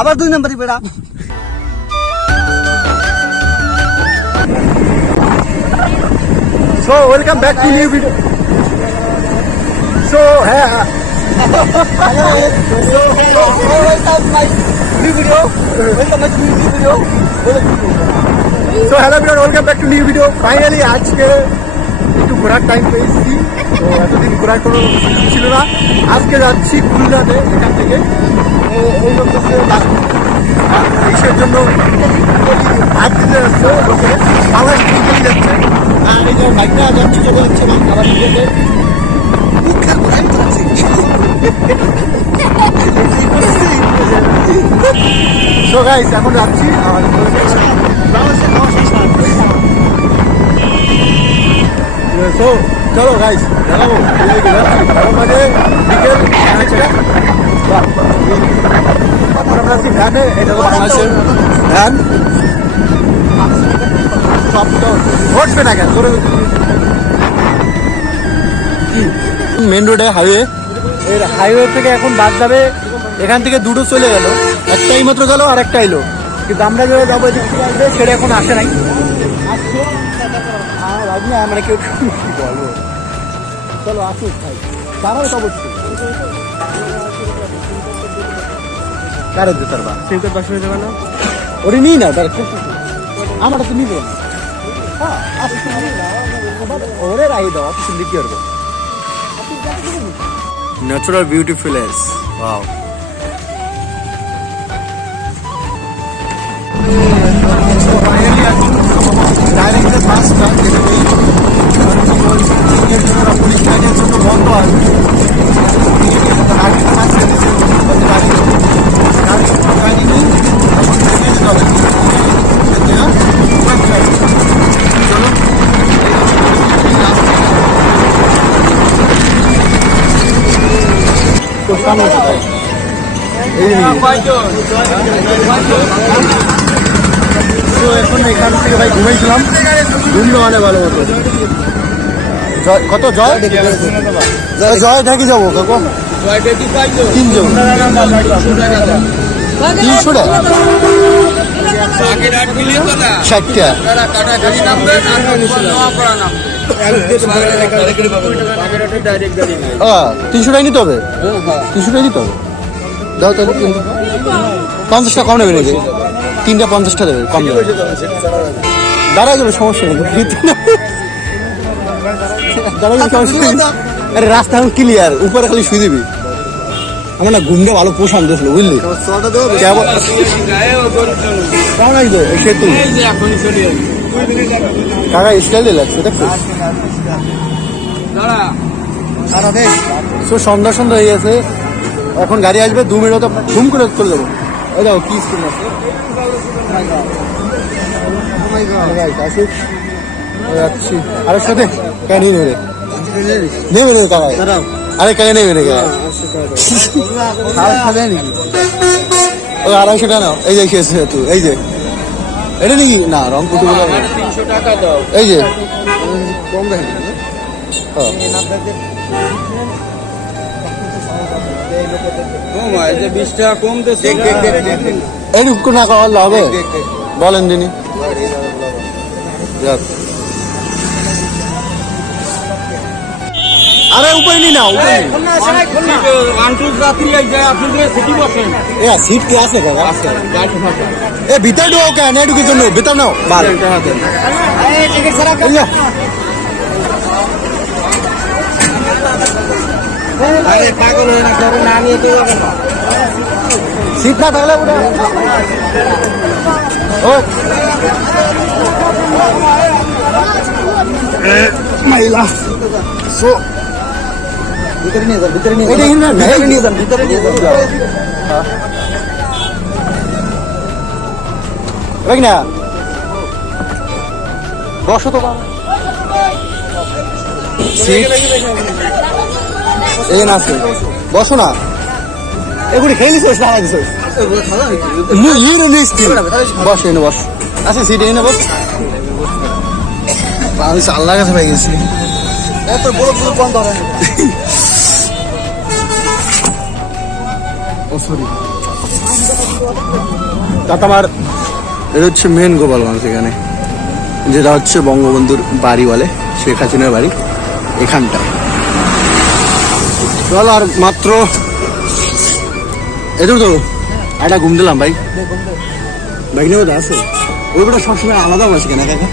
আবার 2 নাম্বারই বেড়া। So welcome back to new video. So hello everyone, welcome back to new video. Finally আজকে একটু ঘোরার টাইম পেয়েছি। তো এতদিন ঘোরার কোনো সুযোগ ছিল না। আজকে যাচ্ছি খুলনাতে, এখান থেকে এই লোকটাকে ইসের জন্য হাত দিতে যাচ্ছে, আবার যাচ্ছে। আর এই যে বাইকটা যাচ্ছে চলে যাচ্ছে আবার নিজেকে সো গাইস এখন যাচ্ছি আর সো চলো গাইস জানাবো মানে বিকেল আমরা আছি ভ্যানে, এটা তো বাংলাদেশের ভ্যান ঘটবে না কেন মেন রোডে হাইওয়ে, এর হাইওয়ে থেকে এখন বাস যাবে, এখান থেকে দুটো চলে গেল, একটাই মাত্র গেল আর একটা এলো, কিন্তু আমরা যে যাবো এদিক থেকে আসবে সেটা এখন আসে নাই। আমরা কেউ বলবো চলো আসুক ভাই, তারাও তো অবশ্যই কারে দিতে পারবা সেগুলো 10 হয়ে যাবে না, ওরে নিই না তার আমার তো নিবে না, ওরে রাই দাও অফিসে লিখে করবে natural beautiful S wow. Direct বাসটা পরীক্ষার জন্য বন্ধ আছে, এখন এখান থেকে ভাই ঘুমাইছিলাম, ঘুমলো মানে ভালো মতো। কত জয় জয় ঢাকি যাবো কাকু 300 টাকা 300 টাকা নিতে হবে, 300 টাকা নিতে হবে। দাও তাহলে 50 টাকা কম নেবে নাকি? 3টা 50 টাকা দেবে, কম দেবে, দাঁড়াই যাবে, সমস্যা নেই। আরে রাস্তা এখন ক্লিয়ার, উপরে খালি শুয়ে দিবি। আমার না ঘুমটা ভালো পোষণ দিয়েছিল বুঝলি, সেতু কাকা স্টাইল লাগছে দেখছো। সন্ধ্যা সন্ধ্যা হয়ে গেছে, এখন গাড়ি আসবে 2 মিনিট ঘুম করে চলে যাবো। ওই দেখো কি স্ক্রিন আছে, যাচ্ছি আরের সাথে কেন নেবে নেবে রে কাকা, আরে কেন নেবে রে কাকা 250 টাকা নাও। এই যে খেয়েছে তুই, এই যে এটা নাকি না রংপুর 300 টাকা দাও, এই যে কম দেখেন এইটুকু না করলে হবে বলেন দিনই। আরে উপরে নি না, সিট কি আছে এ ভিতরে ঢোক কেন এটুকুর জন্য ভিতর নাও সিট না থাকলে মহিলা ভিতরে নিয়ে যান, ভিতরে নিয়ে যান, ভিতরে নিয়ে যান না বসো তো সিট এই না আছে, বসো না এগুলি খেয়ে নিছিস না দিছিস বস এনে বস, আচ্ছা সিট এনে বস। আমি আল্লাহর কাছে পেয়ে গেছি, এত বড় বড় বন্ধ হয় ও সরি কাতামার এটা হচ্ছে মেন গোপালগঞ্জ, এখানে যেটা হচ্ছে বঙ্গবন্ধুর বাড়ি বলে, শেখ হাসিনার বাড়ি এখানটা। চল আর মাত্র এদের তো একটা ঘুম দিলাম ভাই, বাইক নিয়ে তো আসো ওইগুলো সবসময় আলাদা আছে কেনা কাকা।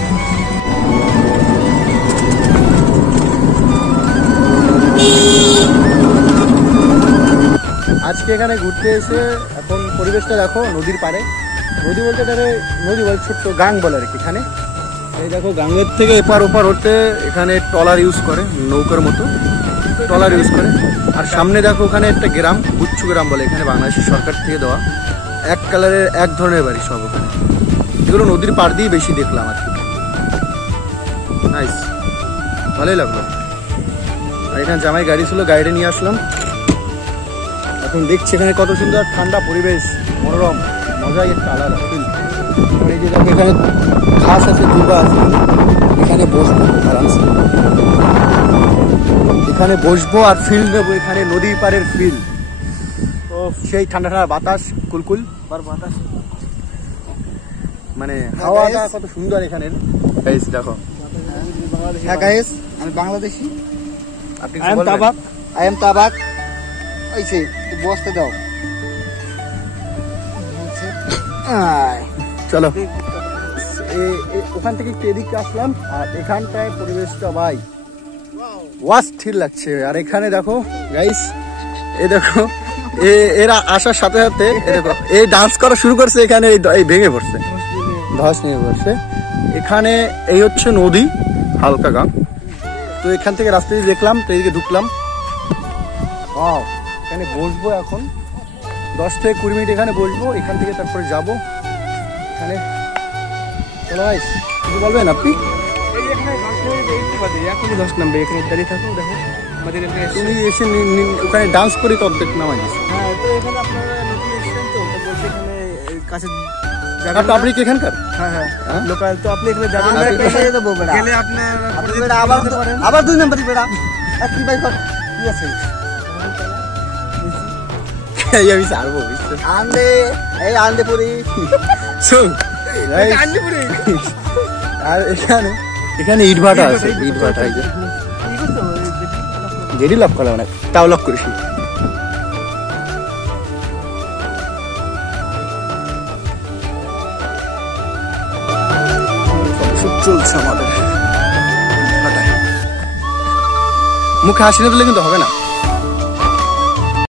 আজকে এখানে ঘুরতে এসে এখন পরিবেশটা দেখো, নদীর পাড়ে, নদী বলতে নদী বল ছোট্ট গাং বলে আর কি। এখানে এই দেখো গাঙ্গের থেকে এপার ওপার হতে এখানে ট্রলার ইউজ করে, নৌকার মতো ট্রলার ইউজ করে। আর সামনে দেখো ওখানে একটা গ্রাম, গুচ্ছু গ্রাম বলে, এখানে বাংলাদেশের সরকার থেকে দেওয়া এক কালারের এক ধরনের বাড়ি সব ওখানে। এগুলো নদীর পাড় দিয়ে বেশি দেখলাম আর কি। নাইস, ভালোই লাগলো। আর এখানে জামাই গাড়ি ছিল, গাড়িটা নিয়ে আসলাম। এখন দেখছি এখানে কত সুন্দর ঠান্ডা পরিবেশ, মনোরম, মজাই একটা আলাদা ফিল। এই যে দেখো এখানে ঘাস আছে, দুর্বা আছে, এখানে বসবো আরামসে, এখানে বসবো আর ফিল নেবো এখানে নদীর পাড়ের ফিল। তো সেই ঠান্ডা ঠান্ডা বাতাস, কুলকুল বাতাস, মানে হাওয়াটা কত সুন্দর এখানে। গাইস দেখো, হ্যাঁ গাইস আমি বাংলাদেশি, আপনি আই এম তাবাক। ওইছে বসতে দাও, চলো ওখান থেকে এদিকে আসলাম। আর এখানটায় পরিবেশটা ভাই অস্থির লাগছে। আর এখানে দেখো গাইস, এই দেখো এরা আসার সাথে সাথে দেখো এই ডান্স করা শুরু করছে, এখানে এই ভেঙে পড়ছে, ধস নিয়ে পড়ছে। এখানে এই হচ্ছে নদী হালকা গান। তো এখান থেকে রাস্তা দিয়ে দেখলাম, তো এইদিকে ঢুকলাম। এখানে বসবো এখন 10 থেকে 20 মিনিট এখানে বসবো, এখান থেকে তারপরে যাবো এখানে। চলো ভাই, কিছু বলবেন আপনি? তুমি এসে ওখানে ডান্স করি তো অর্ধেক নামাই দিচ্ছি। হ্যাঁ, তো এখানে আপনারা নতুন এসেছেন তো বলছে এখানে কাছে জায়গা তো আপনি কি এখানকার? হ্যাঁ হ্যাঁ লোকাল, তো আপনি এখানে যাবেন গেলে আপনার আবার 2 নাম্বার বেড়া কি ভাই কি আছে আমি সারবো আন্দে, এই আন্দে পুরি শুন আন্দে পুরি। আর এখানে ইট ভাটা আছে, ইট ভাটা এই যে গেড়ি লক করা, মানে তাও লক করেছি। চলছে আমাদের মুখে হাসি না দিলে কিন্তু হবে না।